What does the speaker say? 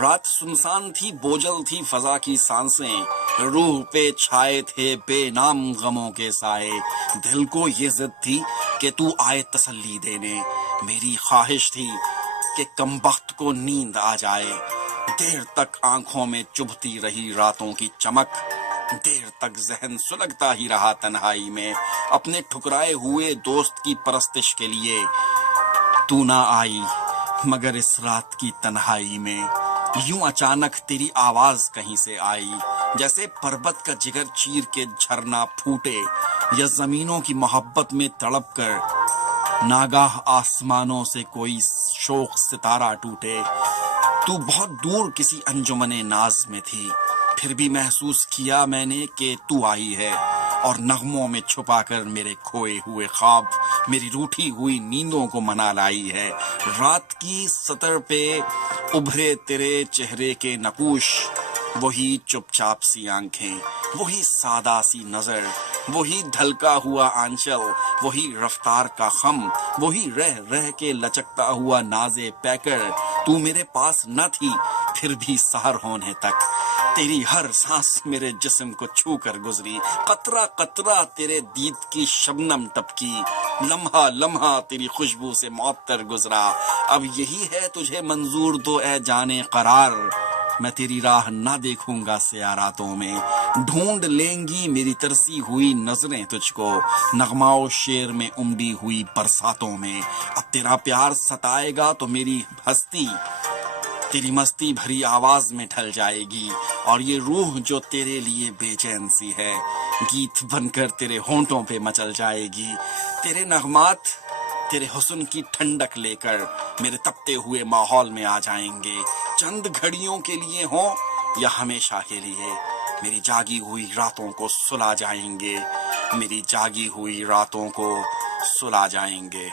رات سنسان تھی، بوجھل تھی فضا کی سانسیں، روح پہ چھائے تھے بے نام غموں کے سائے، دل کو یہ ضد تھی کہ تو آئے تسلی دینے، میری خواہش تھی کہ کم بخت کو نیند آ جائے، دیر تک آنکھوں میں چبھتی رہی راتوں کی چمک، دیر تک ذہن سلگتا ہی رہا تنہائی میں، اپنے ٹھکرائے ہوئے دوست کی پرستش کے لیے تو نہ آئی مگر اس رات کی تنہائی میں، یوں اچانک تیری آواز کہیں سے آئی، جیسے پربت کا جگر چیر کے جھرنا پھوٹے، یا زمینوں کی محبت میں تڑپ کر ناگاہ آسمانوں سے کوئی شوق ستارہ ٹوٹے۔ تو بہت دور کسی انجمن ناز میں تھی، پھر بھی محسوس کیا میں نے کہ تو آئی ہے، اور نغموں میں چھپا کر میرے کھوئے ہوئے خواب، میری روٹھی ہوئی نیندوں کو منا لائی ہے۔ رات کی سطر پہ ابھرے تیرے چہرے کے نقوش، وہی چپ چاپ سی آنکھیں، وہی سادہ سی نظر، وہی ڈھلکا ہوا آنچل، وہی رفتار کا خم، وہی رہ رہ کے لچکتا ہوا ناز پیکر۔ تو میرے پاس نہ تھی پھر بھی سحر ہونے تک، تیری ہر سانس میرے جسم کو چھو کر گزری، قطرہ قطرہ تیرے دید کی شبنم ٹپکی، لمحہ لمحہ تیری خوشبو سے معطر گزرا۔ اب یہی ہے تجھے منظور تو اے جانے قرار، میں تیری راہ نہ دیکھوں گا سیاہ راتوں میں، ڈھونڈ لیں گی میری ترسی ہوئی نظریں تجھ کو، نغمہ و شعر میں امڑی ہوئی برساتوں میں۔ اب تیرا پیار ستائے گا تو میری ہستی تیری مستی بھری آواز میں ڈھل جائے گی، اور یہ روح جو تیرے لیے بے چین سی ہے، گیت بن کر تیرے ہونٹوں پہ مچل جائے گی۔ تیرے نغمات تیرے حسن کی ٹھنڈک لے کر میرے تپتے ہوئے ماحول میں آ جائیں گے، چند گھڑیوں کے لیے ہوں یا ہمیشہ کے لیے، میری جاگی ہوئی راتوں کو سلا جائیں گے، میری جاگی ہوئی راتوں کو سلا جائیں گے۔